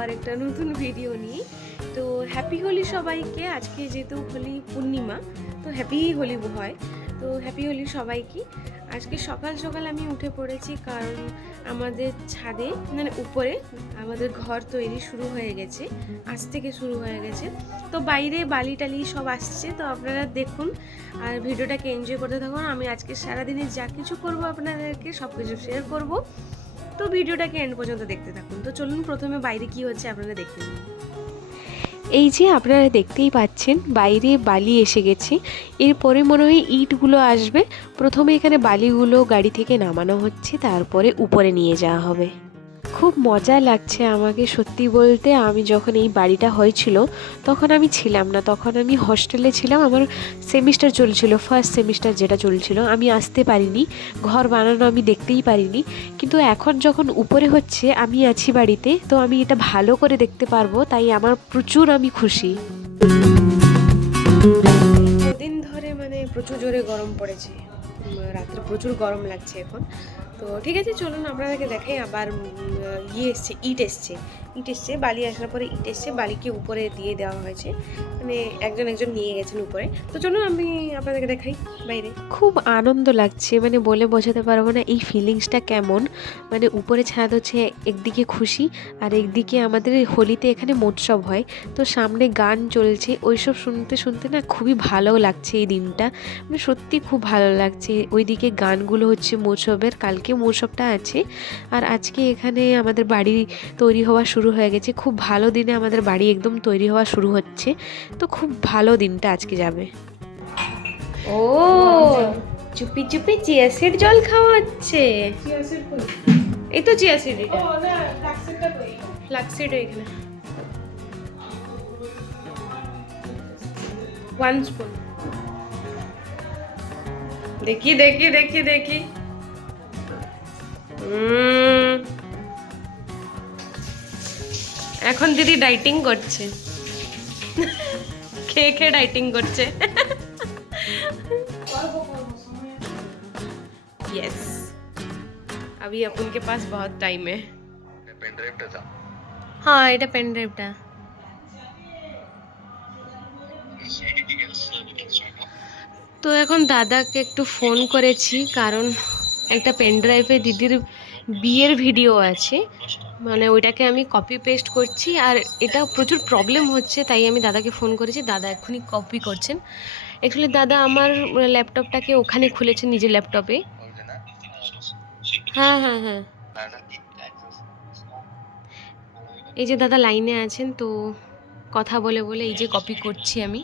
আবার একটা নতুন ভিডিও নিয়ে। তো হ্যাপি হোলি সবাইকে। আজকে যেহেতু হোলি পূর্ণিমা, তো হ্যাপি হোলি হয়। তো হ্যাপি হোলি সবাইকে। আজকে সকাল সকাল আমি উঠে পড়েছি, কারণ আমাদের ছাদে মানে উপরে আমাদের ঘর তৈরি শুরু হয়ে গেছে, আজ থেকে শুরু হয়ে গেছে। তো বাইরে বালি টালি সব আসছে, তো আপনারা দেখুন আর ভিডিওটাকে এনজয় করতে থাকুন। আমি আজকে সারাদিনে যা কিছু করব আপনাদেরকে সব কিছু শেয়ার করব, তো ভিডিওটাকে এন্ড পর্যন্ত দেখতে থাকুন। তো চলুন প্রথমে বাইরে কি হচ্ছে আপনারা দেখে নিন। এই যে আপনারা দেখতেই পাচ্ছেন বাইরে বালি এসে গেছে, এরপরে মনে হয় ইটগুলো আসবে। প্রথমে এখানে বালিগুলো গাড়ি থেকে নামানো হচ্ছে, তারপরে উপরে নিয়ে যাওয়া হবে। খুব মজা লাগছে আমাকে সত্যি বলতে। আমি যখন এই বাড়িটা হয়েছিল তখন আমি ছিলাম না, তখন আমি হস্টেলে ছিলাম, আমার সেমিস্টার চলছিল, ফার্স্ট সেমিস্টার যেটা চলছিল। আমি আসতে পারিনি, ঘর বানানো আমি দেখতেই পারিনি। কিন্তু এখন যখন উপরে হচ্ছে আমি আছি বাড়িতে, তো আমি এটা ভালো করে দেখতে পারবো, তাই আমার প্রচুর আমি খুশি। দিন ধরে মানে প্রচুর জোরে গরম পড়েছে, রাত্রে প্রচুর গরম লাগছে এখন। তো ঠিক আছে, চলুন আপনাদেরকে দেখাই। আবার এসছে, ইট এসছে, বালি আসার পরে ইট এসছে, বালিকে উপরে দিয়ে দেওয়া হয়েছে, মানে একজন নিয়ে গেছেন উপরে। তো চলুন আমি আপনাদেরকে দেখাই বাইরে। খুব আনন্দ লাগছে, মানে বলে বোঝাতে পারবো না এই ফিলিংসটা কেমন। মানে উপরে ছাদ হচ্ছে, একদিকে খুশি আর একদিকে আমাদের হোলিতে এখানে মৎসব হয়, তো সামনে গান চলছে, ওইসব শুনতে শুনতে না খুবই ভালো লাগছে এই দিনটা, মানে সত্যি খুব ভালো লাগছে। ওইদিকে গানগুলো হচ্ছে মৎসবের, কালকে মৎসবটা আছে, আর আজকে এখানে আমাদের বাড়ি তৈরি হওয়া শুরু হয়ে গেছে। খুব ভালো দিনে আমাদের বাড়ি একদম তৈরি হওয়া শুরু হচ্ছে, তো খুব ভালো দিনটা আজকে যাবে। ও চুপি চুপি চিয়া সিড জল খাওয়া হচ্ছে। এই তো চিয়া সিড, এটা ফ্লাক্স সিড এখানে 1 স্পুন। দেখি দেখি দেখি দেখি। এখন দিদি ডাইটিং করছে, খেয়ে খেয়ে ডাइटिंग করছে। यस, अभी अपन के पास बहुत टाइम है। पेन ड्राइव था। हाँ, এটা পেন ড্রাইভটা। তো এখন দাদাকে একটু ফোন করেছি, কারণ একটা পেন ড্রাইভে দিদির বিয়ের ভিডিও আছে, মানে ওইটাকে আমি কপি পেস্ট করছি, আর এটা প্রচুর প্রবলেম হচ্ছে, তাই আমি দাদাকে ফোন করেছি। দাদা এক্ষুনি কপি করছেন। অ্যাকচুয়ালি দাদা আমার ল্যাপটপটাকে ওখানে খুলেছেন নিজের ল্যাপটপে। হ্যাঁ হ্যাঁ হ্যাঁ, এই যে দাদা লাইনে আছেন, তো কথা বলে বলে এই যে কপি করছি আমি।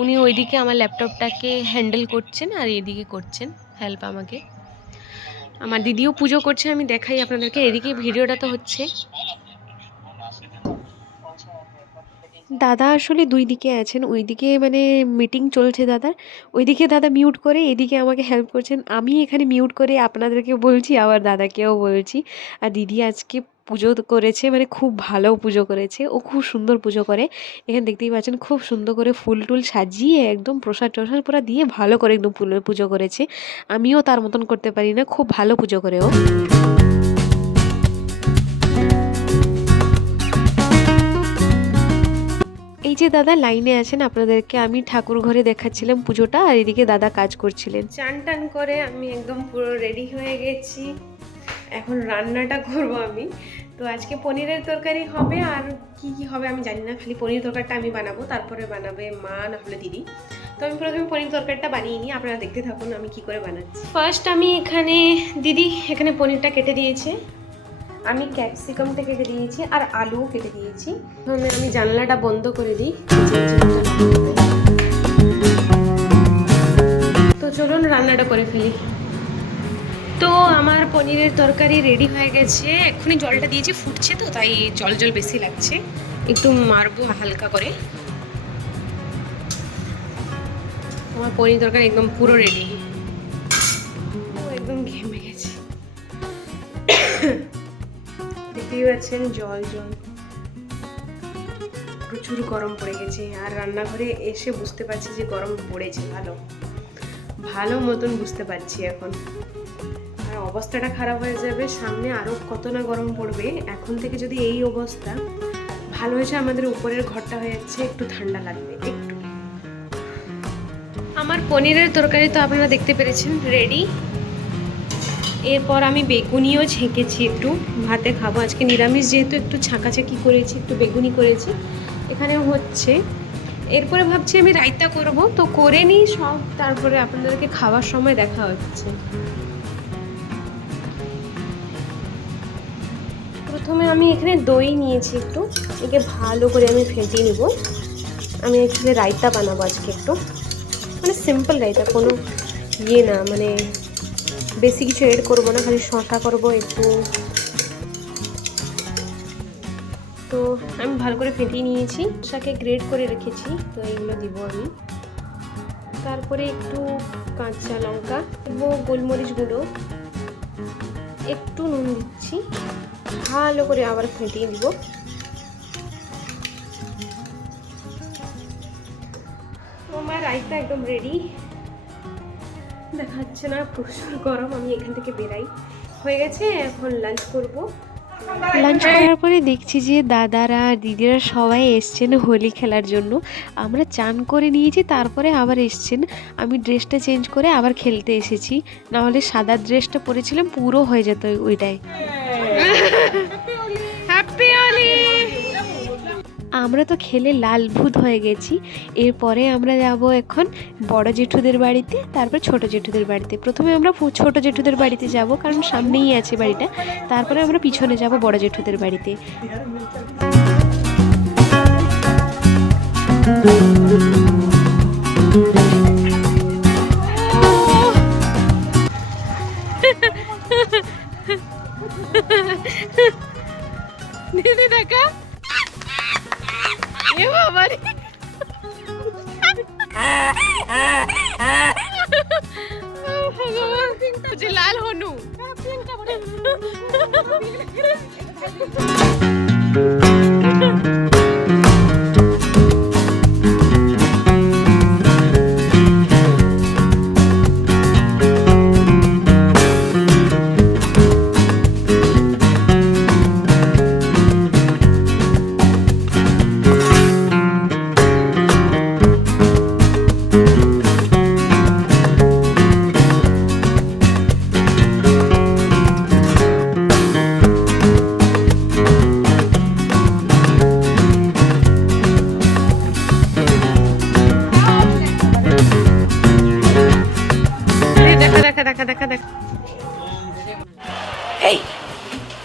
উনি ওইদিকে আমার ল্যাপটপটাকে হ্যান্ডেল করছেন আর এদিকে করছেন হেল্প আমাকে। আমার দিদিও পুজো করছে, আমি দেখাই আপনাদেরকে। এদিকে ভিডিওটা তো হচ্ছে। দাদা আসলে দুই দিকে আছেন, ওইদিকে মানে মিটিং চলছে দাদার, ওইদিকে দাদা মিউট করে এদিকে আমাকে হেল্প করছেন। আমি এখানে মিউট করে আপনাদেরকে বলছি, আবার দাদাকেও বলছি। আর দিদি আজকে পুজো করেছে, মানে খুব ভালো পুজো করেছে, ও খুব সুন্দর পুজো করে। এখানে দেখতেই পাচ্ছেন খুব সুন্দর করে ফুল টুল সাজিয়ে একদম প্রসাদ টসাদ পুরো দিয়ে ভালো করে একদম পুজো করেছে। আমিও তার মতন করতে পারি না, খুব ভালো পুজো করে ও। এই যে দাদা লাইনে আছেন, আপনাদেরকে আমি ঠাকুর ঘরে দেখাচ্ছিলাম পুজোটা, আর এদিকে দাদা কাজ করছিলেন। চান টান করে আমি একদম পুরো রেডি হয়ে গেছি, এখন রান্নাটা করব আমি। তো আজকে পনিরের তরকারি হবে, আর কি কি হবে আমি জানি না, খালি পনির তরকারিটা আমি বানাবো, তারপরে বানাবে মা না হলে দিদি। তো আমি প্রথমে পনির তরকারিটা বানিয়ে নিই, আপনারা দেখতে থাকুন আমি কি করে বানাচ্ছি। ফার্স্ট আমি এখানে দিদি এখানে পনিরটা কেটে দিয়েছে, আমি ক্যাপসিকামটা কেটে দিয়েছি, আর আলুও কেটে দিয়েছি। প্রথমে আমি জানলাটা বন্ধ করে দিই। তো চলুন রান্নাটা করে ফেলি। তো আমার পনিরের তরকারি রেডি হয়ে গেছে, এক্ষুনি জলটা দিয়েছি, ফুটছে, তো তাই জল জল বেশি লাগছে, একটু মারবো হালকা করে। আমার পনির তরকারি একদম পুরো রেডি, একদম ঘেমে গেছে। দেখতেই পাচ্ছেন জল জল, প্রচুর গরম পড়ে গেছে। আর রান্নাঘরে এসে বুঝতে পারছি যে গরম পড়েছে, ভালো মতন বুঝতে পারছি এখন। আর অবস্থাটা খারাপ হয়ে যাবে, সামনে আরও কত না গরম পড়বে। এখন থেকে যদি এই অবস্থা, ভালো হয়েছে, আমাদের উপরের ঘরটা হয়ে যাচ্ছে, একটু ঠান্ডা লাগবে একটু। আমার পনিরের তরকারি তো আপনারা দেখতে পেরেছেন রেডি। এরপর আমি বেগুনিও ছেঁকেছি, একটু ভাতে খাবো আজকে নিরামিষ যেহেতু, একটু ছাঁকাছাঁকি করেছি, একটু বেগুনি করেছি এখানে হচ্ছে। এরপরে ভাবছি আমি রায়তা করব, তো করে নিই সব, তারপরে আপনাদেরকে খাওয়ার সময় দেখা হচ্ছে। প্রথমে আমি এখানে দই নিয়েছি একটু, একে ভালো করে আমি ফেটিয়ে নিব। আমি অ্যাকচুয়ালি রায়তা বানাবো আজকে, একটু মানে সিম্পল রায়তা, কোনো ইয়ে না, মানে বেশি কিছু এড করবো না, খালি শসা করবো একটু। তো আমি ভালো করে ফেটিয়ে নিয়েছি, শসাকে গ্রেড করে রেখেছি, তো এইগুলো দিব আমি। তারপরে একটু কাঁচা লঙ্কা দেবো, গোলমরিচ গুঁড়ো, একটু নুন দিচ্ছি, ভালো করে আবার ফেটিয়ে দিব। আমার রাইসটা একদম রেডি, দেখা যাচ্ছে না, প্রচুর গরম, আমি এখান থেকে বেরাই। হয়ে গেছে, এখন লাঞ্চ করব। লাঞ্চ করার পরে দেখছি যে দাদারা দিদিরা সবাই এসছেন হোলি খেলার জন্য। আমরা চান করে নিয়েছি, তারপরে আবার এসছেন। আমি ড্রেসটা চেঞ্জ করে আবার খেলতে এসেছি, নাহলে সাদা ড্রেসটা পরেছিলাম পুরো হয়ে যেত ওইটাই। হ্যাপি হোলি। আমরা তো খেলে লাল ভূত হয়ে গেছি। এরপরে আমরা যাব এখন বড় জেঠুদের বাড়িতে, তারপর ছোট জেঠুদের বাড়িতে। প্রথমে আমরা ছোট জেঠুদের বাড়িতে যাব, কারণ সামনেই আছে বাড়িটা। তারপরে আমরা পিছনে যাব বড় জেঠুদের বাড়িতে। দিদি দেখা मुझे लाल होनू।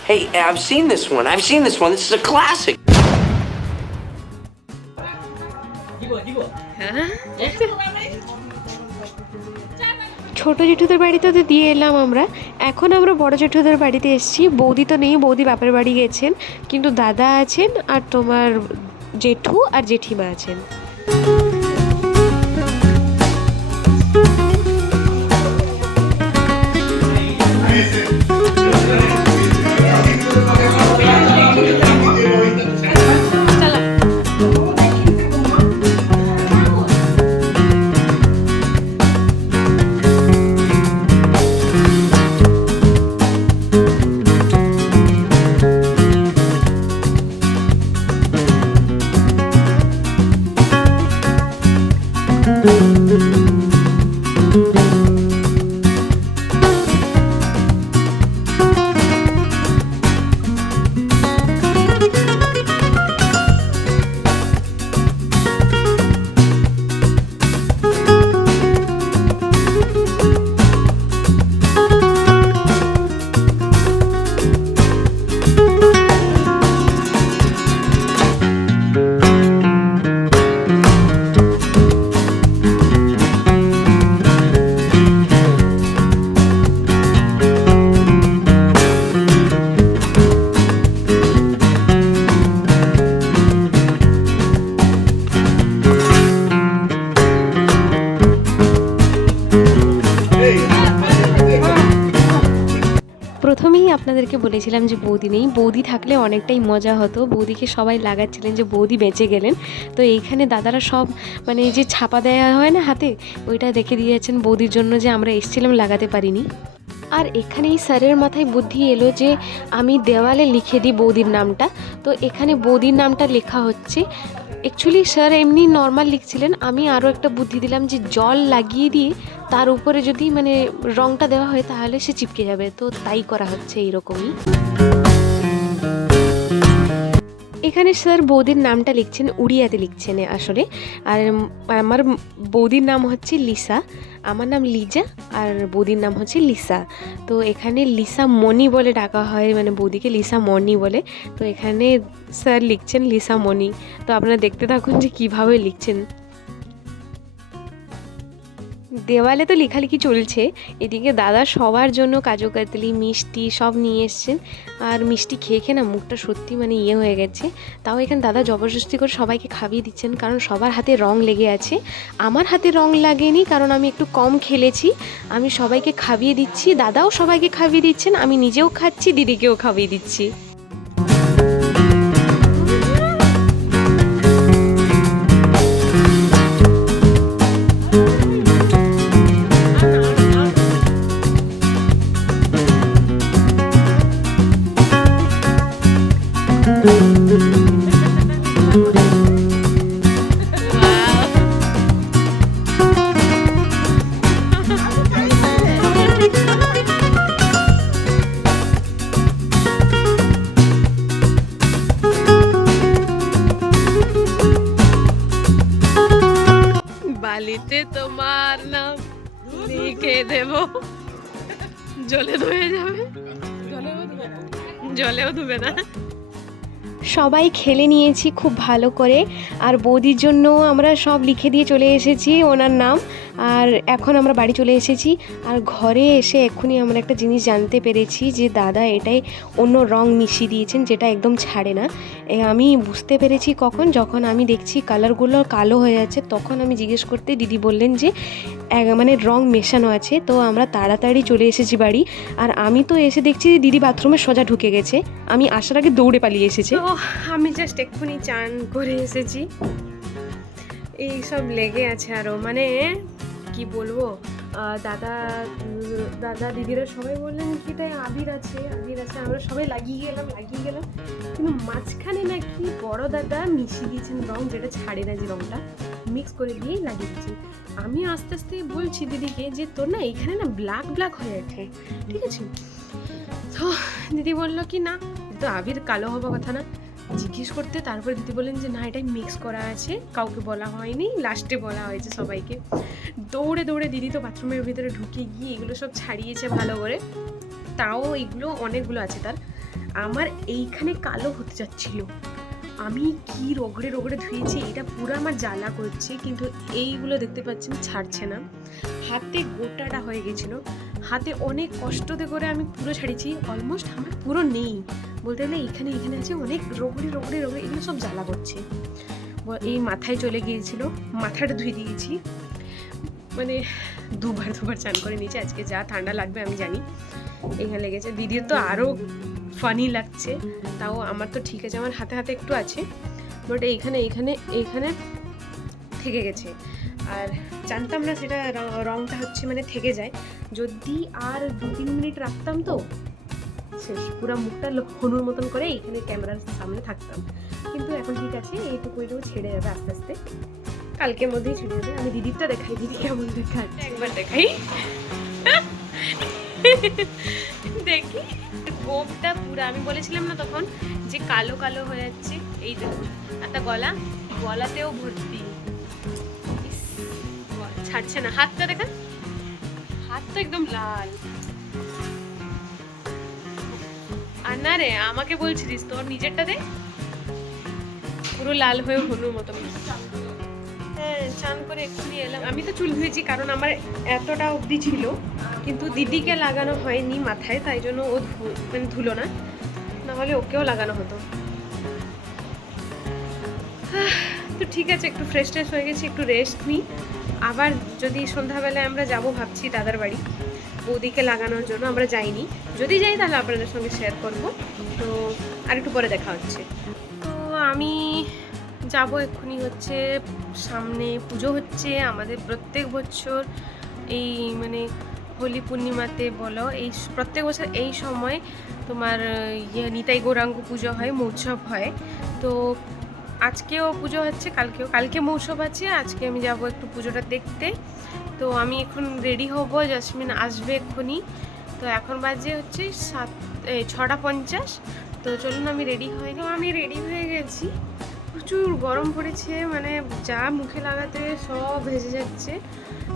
Hey, I've seen this one. This is a classic. ছোট জেঠুদের বাড়িতে তো দিয়ে এলাম আমরা, এখন আমরা বড় জেঠুদের বাড়িতে এসেছি। বৌদি তো নেই, বৌদি বাপের বাড়ি গেছেন, কিন্তু দাদা আছেন আর তোমার জেঠু আর জেঠিমা আছেন। প্রথমেই আপনাদেরকে বলেছিলাম যে বৌদি নেই, বৌদি থাকলে অনেকটাই মজা হতো। বৌদিকে সবাই লাগাচ্ছিলেন যে বৌদি বেঁচে গেলেন। তো এইখানে দাদারা সব মানে যে ছাপা দেওয়া হয় না হাতে, ওইটা রেখে দিয়েছেন বৌদির জন্য, যে আমরা এসেছিলাম লাগাতে পারিনি। আর এখানেই স্যারের মাথায় বুদ্ধি এলো যে আমি দেওয়ালে লিখে দিই বৌদির নামটা। তো এখানে বৌদির নামটা লেখা হচ্ছে। অ্যাকচুয়ালি স্যার এমনি নর্মাল লিখছিলেন, আমি আরও একটা বুদ্ধি দিলাম যে জল লাগিয়ে দিয়ে তার উপরে যদি মানে রঙটা দেওয়া হয় তাহলে সে চিপকে যাবে, তো তাই করা হচ্ছে এইরকমই। এখানে স্যার বৌদির নামটা লিখছেন, উড়িয়াতে লিখছেন আসলে। আর আমার বৌদির নাম হচ্ছে লিসা, আমার নাম লিজা, আর বৌদির নাম হচ্ছে লিসা। তো এখানে লিসা মণি বলে ডাকা হয়, মানে বৌদিকে লিসা মণি বলে। তো এখানে স্যার লিখছেন লিসা মণি। তো আপনারা দেখতে থাকুন যে কীভাবে লিখছেন। দেওয়ালে তো লেখালেখি চলছে, এদিকে দাদা সবার জন্য কাজু কাতলি মিষ্টি সব নিয়ে এসছেন। আর মিষ্টি খেয়ে খেয়ে না মুখটা সত্যি মানে ইয়ে হয়ে গেছে। তাও এখানে দাদা জবরদস্তি করে সবাইকে খাইয়ে দিচ্ছেন, কারণ সবার হাতে রং লেগে আছে। আমার হাতে রং লাগেনি কারণ আমি একটু কম খেলেছি। আমি সবাইকে খাইয়ে দিচ্ছি, দাদাও সবাইকে খাইয়ে দিচ্ছেন, আমি নিজেও খাচ্ছি, দিদিকেও খাইয়ে দিচ্ছি। বালিতে তোমার নাম লিখে দেব, জলে ধুয়ে যাবে, জলেও ধুবে না। সবাই খেলে নিয়েছি খুব ভালো করে, আর বৌদির জন্য আমরা সব লিখে দিয়ে চলে এসেছি ওনার নাম। আর এখন আমরা বাড়ি চলে এসেছি। আর ঘরে এসে এক্ষুনি আমরা একটা জিনিস জানতে পেরেছি যে দাদা এটাই অন্য রং মিশিয়ে দিয়েছেন, যেটা একদম ছাড়ে না। আমি বুঝতে পেরেছি যখন আমি দেখছি কালারগুলো কালো হয়ে যাচ্ছে, তখন আমি জিজ্ঞেস করতে দিদি বললেন যে মানে রং মেশানো আছে। তো আমরা তাড়াতাড়ি চলে এসেছি বাড়ি। আর আমি তো এসে দেখছি দিদি বাথরুমে সোজা ঢুকে গেছে, আমি আসার আগে দৌড়ে পালিয়ে এসেছি। তো আমি জাস্ট এক্ষুনি চান করে এসেছি, এই সব লেগে আছে আরও, মানে কি বলবো। দাদা দিদিরা সবাই বললেন কি তাই আবির আছে। আমরা সবাই লাগিয়ে গেলাম, কিন্তু মাঝখানে নাকি বড় দাদা মিশিয়ে দিয়েছেন রং, যেটা ছাড়ে না, যে রংটা মিক্স করে দিয়ে লাগিয়ে দিয়েছেন। আমি আস্তে আস্তে বলছি দিদিকে যে তোর না এখানে না ব্ল্যাক হয়ে ওঠে, ঠিক আছে। তো দিদি বললো কি না, তো আবির কালো হবার কথা না। জিজ্ঞেস করতে তারপরে দিদি বললেন যে না এটাই মিক্স করা আছে, কাউকে বলা হয়নি, লাস্টে বলা হয়েছে সবাইকে। দৌড়ে দিদি তো বাথরুমের ভিতরে ঢুকে গিয়ে এগুলো সব ছাড়িয়েছে ভালো করে। তাও এগুলো অনেকগুলো আছে তার। আমার এইখানে কালো হতে যাচ্ছিল, আমি কি রগড়ে ধুয়েছি, এটা পুরো আমার জ্বালা করছে, কিন্তু এইগুলো দেখতে পাচ্ছেন ছাড়ছে না। হাতে গোটাটা হয়ে গেছিলো, হাতে অনেক কষ্টতে করে আমি পুরো ছাড়িয়েছি। অলমোস্ট আমার পুরো নেই বলতে গেলে, এখানে আছে অনেক রগড়ে এগুলো সব জ্বালা করছে। এই মাথায় চলে গিয়েছিল, মাথাটা ধুয়ে দিয়েছি, মানে দুবার চান করে নিয়েছি। আজকে যা ঠান্ডা লাগবে আমি জানি, এখানে লেগেছে। দিদির তো আরও ফানি লাগছে, তাও আমার তো ঠিক আছে, আমার হাতে একটু আছে, বাট এইখানে থেকে গেছে। আর জানতাম না সেটা রংটা হচ্ছে মানে থেকে যায়। যদি আর 2-3 মিনিট রাখতাম তো শেষ, পুরো মুখটা হনুর মতন করে এইখানে ক্যামেরার সামনে থাকতাম। কিন্তু এখন ঠিক আছে, এইটুকু ছেড়ে যাবে আস্তে আস্তে, কালকের মধ্যেই ছেড়ে যাবে। আমি দিদিরটা দেখাই, দিদি কেমন দেখাচ্ছে একবার দেখাই, দেখি গোপটা পুরো। আমি বলেছিলাম না তখন যে কালো হয়ে যাচ্ছে, এই দেখুন। একটা গলাতেও ভর্তি, ছাড়ছে না। হাতটা দেখা, হাত তো একদম লাল। আর না রে, আমাকে বলছিস তোর নিজেরটা দে, পুরো লাল হয়ে হলুর মতো। হ্যাঁ, চান করে এক্ষুনি এলাম। আমি তো চুল ধুয়েছি কারণ আমার এতটা অবধি ছিল, কিন্তু দিদিকে লাগানো হয়নি মাথায়, তাই জন্য ও মানে ধুলো না, নাহলে ওকেও লাগানো হতো। তো ঠিক আছে, একটু ফ্রেশ হয়ে গেছি, একটু রেস্ট নিই। আবার যদি সন্ধ্যাবেলায় আমরা যাব ভাবছি দাদার বাড়ি বৌদিকে লাগানোর জন্য। আমরা যাইনি, যদি যাই তাহলে আপনাদের সঙ্গে শেয়ার করব। তো আর একটু পরে দেখা হচ্ছে। তো আমি যাব এক্ষুনি, হচ্ছে সামনে পুজো হচ্ছে আমাদের প্রত্যেক বছর। এই মানে হোলি পূর্ণিমাতে বলো, এই প্রত্যেক বছর এই সময় তোমার নিতাই গৌরাঙ্গ পুজো হয়, মহোৎসব হয়। তো আজকেও পুজো হচ্ছে, কালকে মহোৎসব আছে, আজকে আমি যাব একটু পুজোটা দেখতে। তো আমি এখন রেডি হব, জাসমিন আসবে এক্ষুনি। তো এখন বাজে হচ্ছে 6:50। তো চলুন আমি রেডি হয়ে গেলাম, আমি রেডি হয়ে গেছি। প্রচুর গরম পড়েছে, মানে যা মুখে লাগাতে সব ভেজে যাচ্ছে,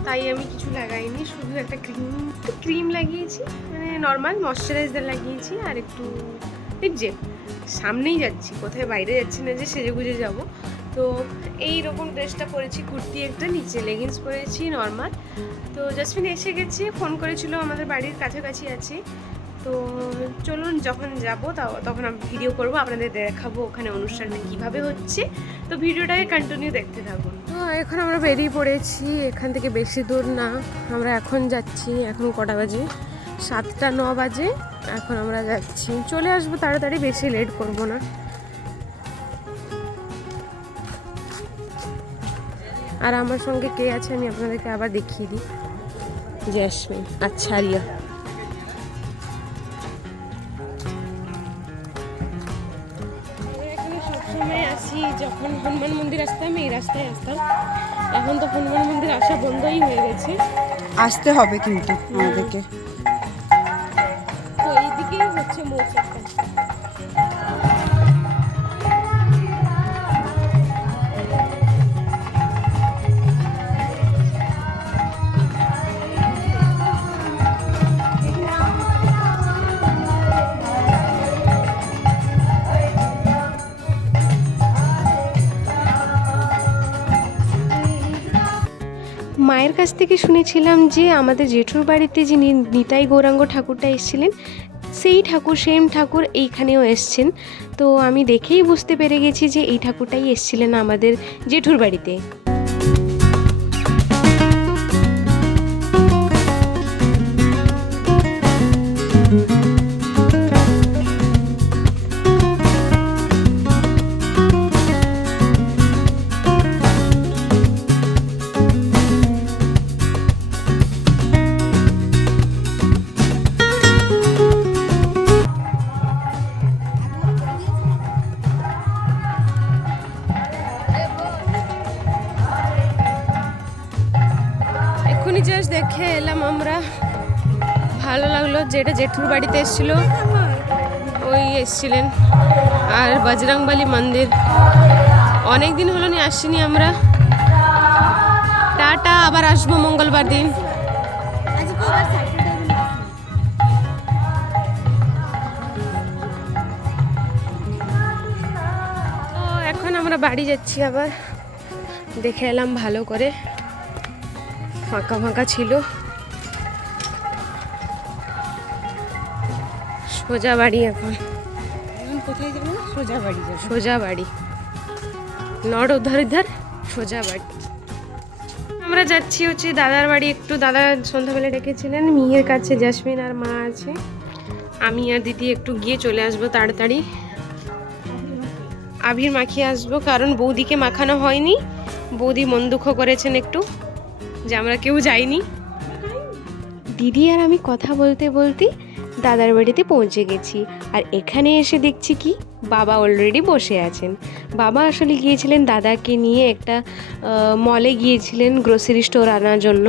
তাই আমি কিছু লাগাইনি, শুধু একটা ক্রিম লাগিয়েছি, মানে নর্মাল ময়শ্চারাইজার লাগিয়েছি, আর একটু যে সামনেই যাচ্ছি, কোথায় বাইরে যাচ্ছি না যে সেজে গুজে যাবো। তো এই রকম ড্রেসটা পরেছি, কুর্তি একটা, নিচে লেগিংস পরেছি নর্মাল। তো জাসমিন এসে গেছে, ফোন করেছিল, আমাদের বাড়ির কাছাকাছি আছে। তো চলুন যখন যাব তখন আমি ভিডিও করব, আপনাদের দেখাবো ওখানে অনুষ্ঠানটা কিভাবে হচ্ছে। তো ভিডিওটাকে কন্টিনিউ দেখতে থাকুন। তো এখন আমরা বেরিয়ে পড়েছি, এখান থেকে বেশি দূর না, আমরা এখন যাচ্ছি। এখন কটা বাজে? 7:09 বাজে। এখন আমরা যাচ্ছি, চলে আসবো তাড়াতাড়ি, বেশি লেট করব না। আর আমার সঙ্গে কে আছে আমি আপনাদেরকে আবার দেখিয়ে দিই। জেসমিন, আচ্ছা রিয়া। এখানে সবসময় আসি, যখন হনুমান মন্দির আসতাম এই রাস্তায় আসতাম। এখন তো হনুমান মন্দির আসা বন্ধই হয়ে গেছে। আসতে হবে কিন্তু আমাদেরকে। তো এইদিকেই হচ্ছে মৌচাকটা। মায়ের কাছ থেকে শুনেছিলাম যে আমাদের জেঠুর বাড়িতে যে নিতাই গৌরাঙ্গ ঠাকুরটা এসেছিলেন, সেই ঠাকুর, সেম ঠাকুর এইখানেও এসছেন। তো আমি দেখেই বুঝতে পেরে গেছি যে এই ঠাকুরটাই এসেছিলেন আমাদের জেঠুর বাড়িতে। এক্ষুনি জাস্ট দেখে এলাম আমরা, ভালো লাগলো। যেটা জেঠুর বাড়িতে এসেছিল ওই এসছিলেন। আর বজরংবলী মন্দির অনেক দিন হলো নিয়ে আসিনি আমরা। টাটা, আবার আসবো মঙ্গলবার দিন। তো এখন আমরা বাড়ি যাচ্ছি, আবার দেখে এলাম ভালো করে, ফাঁকা ফাঁকা ছিল। সোজা বাড়ি এখন। কোথায় যাবো? সোজা বাড়ি যাবো। সোজা বাড়ি, নড় উদ্ধার উদ্ধার, সোজা বাড়ি। আমরা যাচ্ছি হচ্ছে দাদার বাড়ি একটু। দাদা সন্ধ্যাবেলা ডেকেছিলেন, মেয়ের কাছে জাসমিন আর মা আছে, আমি আর দিদি একটু গিয়ে চলে আসবো তাড়াতাড়ি। আবির মাখিয়ে আসবো, কারণ বৌদিকে মাখানো হয়নি। বৌদি মন দুঃখ করেছেন একটু যে আমরা কেউ যাইনি। দিদি আর আমি কথা বলতে বলতে দাদার বাড়িতে পৌঁছে গেছি। আর এখানে এসে দেখছি কি, বাবা অলরেডি বসে আছেন। বাবা আসলে গিয়েছিলেন দাদাকে নিয়ে একটা মলে গিয়েছিলেন গ্রোসারি স্টোর আনার জন্য।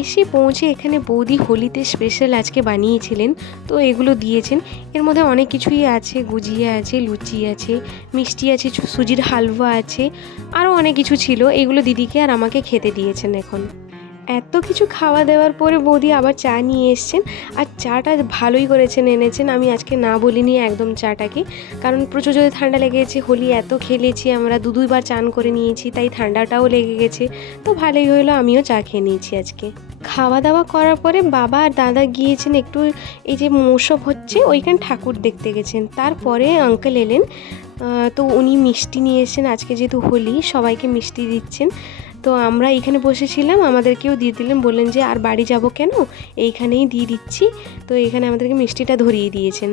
এসে পৌঁছে এখানে বৌদি হোলিতে স্পেশাল আজকে বানিয়েছিলেন, তো এগুলো দিয়েছেন। এর মধ্যে অনেক কিছুই আছে, গুজিয়া আছে, লুচি আছে, মিষ্টি আছে, সুজির হালুয়া আছে, আরও অনেক কিছু ছিল। এগুলো দিদিকে আর আমাকে খেতে দিয়েছেন। এখন এত কিছু খাওয়া দাওয়ার পরে বৌদি আবার চা নিয়ে এসছেন, আর চাটা ভালোই করেছেন, এনেছেন। আমি আজকে না বলিনি একদম চাটাকে, কারণ প্রচুর যদি ঠান্ডা লেগেছে, হোলি এত খেলেছি আমরা, দুবার চান করে নিয়েছি, তাই ঠান্ডাটাও লেগে গেছে। তো ভালোই হলো, আমিও চা খেয়ে নিয়েছি আজকে। খাওয়া দাওয়া করার পরে বাবা আর দাদা গিয়েছেন একটু, এই যে মৌসব হচ্ছে ওইখানে ঠাকুর দেখতে গেছেন। তারপরে আঙ্কেল এলেন, তো উনি মিষ্টি নিয়ে এসেছেন। আজকে যেহেতু হোলি, সবাইকে মিষ্টি দিচ্ছেন। তো আমরা এইখানে বসেছিলাম, আমাদেরকেও দিয়ে দিলেন, বললেন যে আর বাড়ি যাব কেন, এইখানেই দিয়ে দিচ্ছি। তো এইখানে আমাদেরকে মিষ্টিটা ধরিয়ে দিয়েছেন।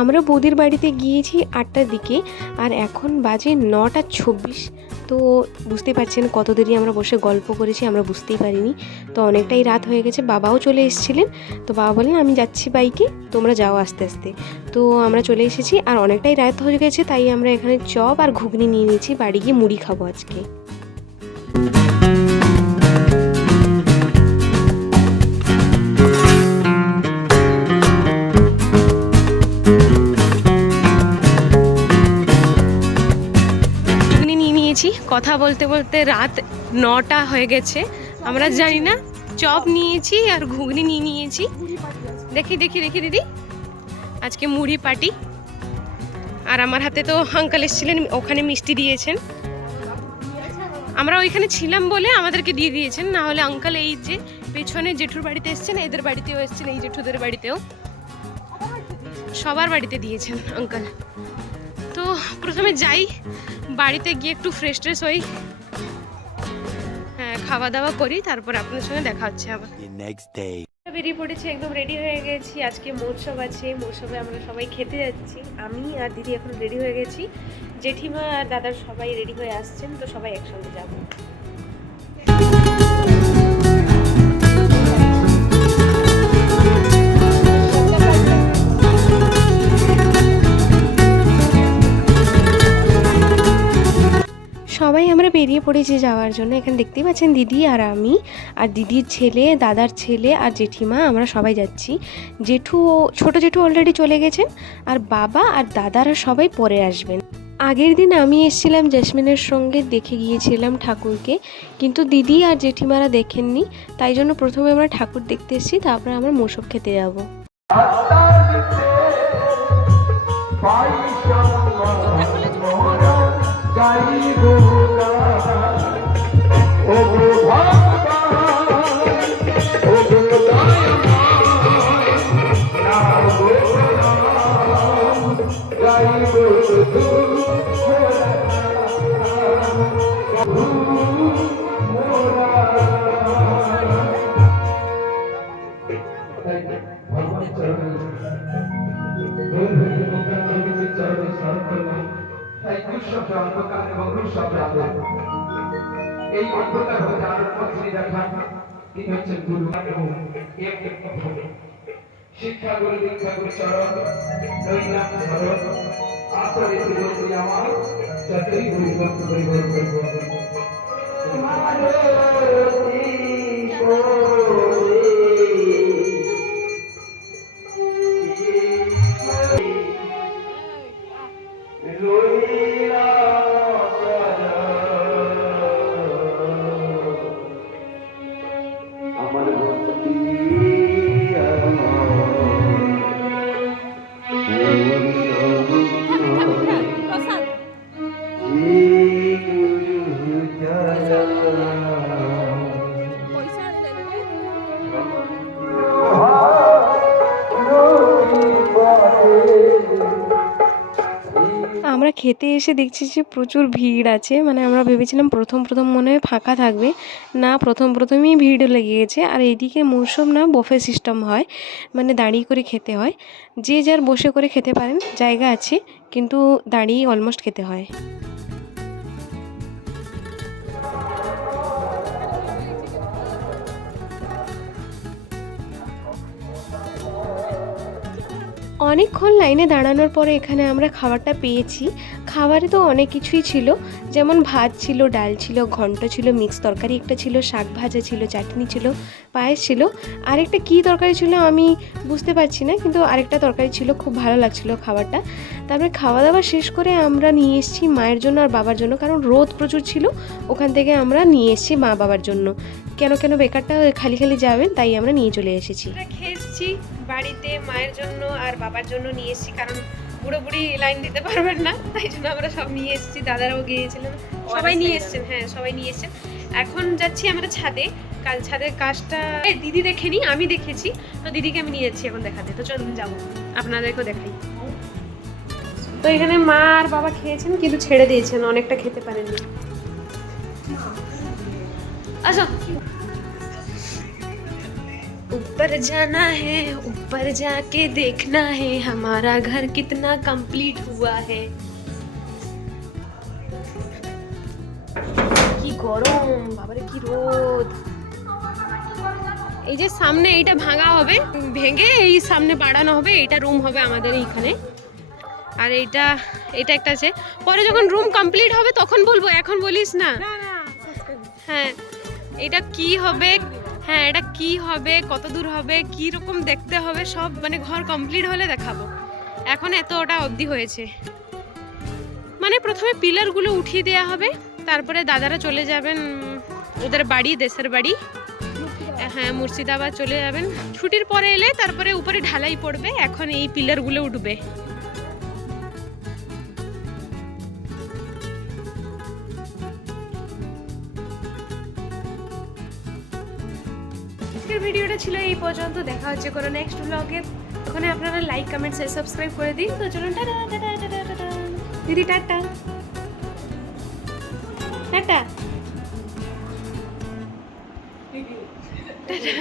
আমরা বৌদির বাড়িতে গিয়েছি 8টার দিকে, আর এখন বাজে 9:26। তো বুঝতেই পারছেন কত দেরি আমরা বসে গল্প করেছি, আমরা বুঝতেই পারিনি। তো অনেকটাই রাত হয়ে গেছে, বাবাও চলে এসেছিলেন। তো বাবা বললেন আমি যাচ্ছি বাইকে, তোমরা যাও আস্তে আস্তে। তো আমরা চলে এসেছি, আর অনেকটাই রাত হয়ে গেছে, তাই আমরা এখানে চপ আর ঘুগনি নিয়ে নিয়েছি, বাড়ি গিয়ে মুড়ি খাবো আজকে। কথা বলতে বলতে রাত 9টা হয়ে গেছে, আমরা জানি না। চপ নিয়েছি আর ঘুগনি নিয়ে নিয়েছি। দেখি দেখি দেখি দিদি, আজকে মুড়ি পাটি। আর আমার হাতে তো আঙ্কেল এসেছিলেন, ওখানে মিষ্টি দিয়েছেন। আমরা ওইখানে ছিলাম বলে আমাদেরকে দিয়ে দিয়েছেন, না হলে আঙ্কেল এই যে পেছনে জেঠুর বাড়িতে এসেছেন, এদের বাড়িতেও এসেছেন, এই জেঠুদের বাড়িতেও, সবার বাড়িতে দিয়েছেন আঙ্কেল। তো প্রথমে যাই, বাড়িতে গিয়ে একটু ফ্রেশ ট্রেশ হই, হ্যাঁ খাওয়া দাওয়া করি, তারপর আপনার সঙ্গে দেখা হচ্ছে আবার। বেরিয়ে পড়েছি, একদম রেডি হয়ে গেছি। আজকে মহোৎসব আছে, মহোৎসবে আমরা সবাই খেতে যাচ্ছি। আমি আর দিদি এখন রেডি হয়ে গেছি, জেঠিমা আর দাদার সবাই রেডি হয়ে আসছেন, তো সবাই একসঙ্গে যাবো। সবাই আমরা বেরিয়ে পড়েছি যাওয়ার জন্য। এখানে দেখতেই পাচ্ছেন দিদি আর আমি, আর দিদির ছেলে, দাদার ছেলে আর জেঠিমা, আমরা সবাই যাচ্ছি। ছোট জেঠু অলরেডি চলে গেছেন, আর বাবা আর দাদারা সবাই পরে আসবেন। আগের দিন আমি এসেছিলাম জেসমিনের সঙ্গে, দেখে গিয়েছিলাম ঠাকুরকে, কিন্তু দিদি আর জেঠিমারা দেখেননি, তাই জন্য প্রথমে আমরা ঠাকুর দেখতে এসেছি, তারপরে আমরা মোসব খেতে যাব। এই অন্ধকার হতে আলোক যিনি দেখান তিনি হচ্ছেন গুরু এবং শিক্ষা গুরু দীক্ষা গুরু চরণ নৈনাথ স্মরণ আসরে ত্রিলোকি আমার যতই গুরু ভক্ত পরিবর্তন করব আমরা খেতে এসে দেখছি যে প্রচুর ভিড় আছে, মানে আমরা ভেবেছিলাম প্রথম মনে হয় ফাঁকা থাকবে, না প্রথমেই ভিড় লেগে গেছে। আর এইদিকে মৌসুম না বফে সিস্টেম হয়, মানে দাঁড়িয়ে করে খেতে হয়, যে যার বসে করে খেতে পারেন, জায়গা আছে কিন্তু দাঁড়িয়ে অলমোস্ট খেতে হয়। অনেকক্ষণ লাইনে দাঁড়ানোর পরে এখানে আমরা খাবারটা পেয়েছি। খাবারে তো অনেক কিছুই ছিল, যেমন ভাত ছিল, ডাল ছিল, ঘন্ট ছিল, মিক্স তরকারি একটা ছিল, শাক ভাজা ছিল, চাটনি ছিল, পায়েস ছিল, আরেকটা কী তরকারি ছিল আমি বুঝতে পারছি না, কিন্তু আরেকটা তরকারি ছিল, খুব ভালো লাগছিল খাবারটা। তারপরে খাওয়া দাওয়া শেষ করে আমরা নিয়ে এসেছি মায়ের জন্য আর বাবার জন্য, কারণ রোদ প্রচুর ছিল, ওখান থেকে আমরা নিয়ে এসেছি মা বাবার জন্য। কেন বেকারটা খালি যাবেন, তাই আমরা নিয়ে চলে এসেছি। আমরা খেয়ে এসেছি বাড়িতে, মায়ের জন্য আর বাবার জন্য নিয়ে এসেছি, কারণ বুড়ো বুড়ি লাইন দিতে পারবেন না, তাই জন্য আমরা সব নিয়ে এসেছি। দাদারাও গিয়েছিলেন, সবাই নিয়ে এসেছেন, হ্যাঁ সবাই নিয়ে এসেছেন। এখন যাচ্ছি আমরা ছাদে, কাল ছাদের কাজটা দিদি দেখেনি, আমি দেখেছি, তো দিদিকে আমি নিয়ে যাচ্ছি এখন দেখাতে। তো চলুন যাবো, আপনাদেরকেও দেখাই। তো এখানে মা আর বাবা খেয়েছেন, কিন্তু ছেড়ে দিয়েছেন, অনেকটা খেতে পারেননি। আচ্ছা, ऊपर जाना है, ऊपर जाके देखना है हमारा घर कितना कंप्लीट हुआ है। গরম, বাবারে কি রোদ। এই যে সামনে এইটা ভাঙা হবে, ভেঙে এই সামনে বাড়ানো হবে, এইটা রুম হবে আমাদের এইখানে। আর এইটা একটা আছে, পরে যখন রুম কমপ্লিট হবে তখন বলবো, এখন বলিস না। হ্যাঁ, এটা কি হবে, হ্যাঁ এটা কি হবে, কত দূর হবে, কি রকম দেখতে হবে সব মানে ঘর কমপ্লিট হলে দেখাবো। এখন এতটা অবধি হয়েছে, মানে প্রথমে পিলারগুলো উঠিয়ে দেওয়া হবে, তারপরে দাদারা চলে যাবেন ওদের বাড়ি, দেশের বাড়ি। হ্যাঁ, মুর্শিদাবাদ চলে যাবেন ছুটির পরে এলে, তারপরে উপরে ঢালাই পড়বে, এখন এই পিলারগুলো উঠবে। আজকের ভিডিওটা ছিল এই পর্যন্ত, দেখা হচ্ছে কোনো নেক্সট ব্লগে। ওখানে আপনারা লাইক কমেন্ট শেয়ার সাবস্ক্রাইব করে দিন। তো চলুন, টাটা টাটা টাটা টাটা দিদি, টাটা টাটা টাটা।